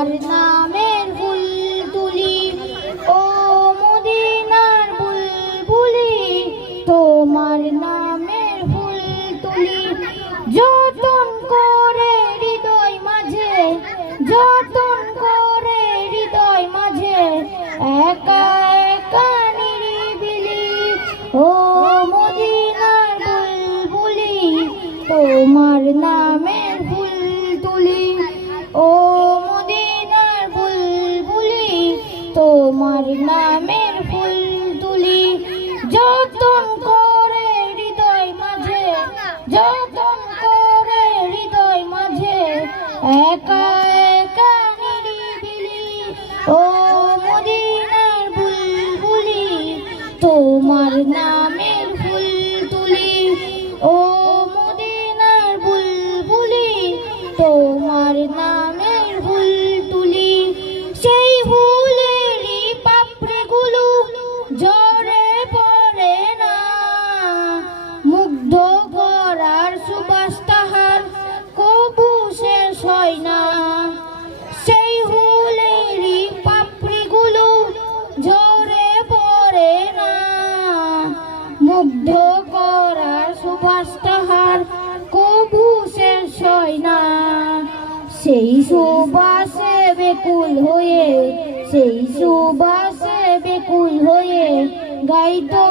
তোমার নামের ফুল তুলি ও মদিনার বুলবুলি, তোমার নামের ফুল তুলি যতন করে হৃদয় মাঝে, যতন করে হৃদয় মাঝে একা একা নিরিবিলি। ও মদিনার বুলবুলি, তোমার নামের ফুল তুলি ও মদিনার বুলবুলি, তোমার নামের ফুল তুলি যতন করে হৃদয় মাঝে, যতন করে হৃদয় মাঝে একা একা নিরিবিলি। ও মদিনার বুলবুলি, তোমার নামের ফুল তুলি ও মদিনার বুলবুলি, তোমার নামের ফুল তুলি। সেই ফুলেরই পাপড়িগুলো ঝরে পড়ে না, মুগ্ধ করার সুবাস তাহার কবু শেষ হয় না। সেই ফুলেরই পাপড়িগুলো ঝরে পড়ে না, মুগ্ধ করার সুবাস তাহার কবু শেষ হয় না। সেই সুবাসে বেকুল হয়ে, সেই সুবাসে বেকুল হয়ে গাইতো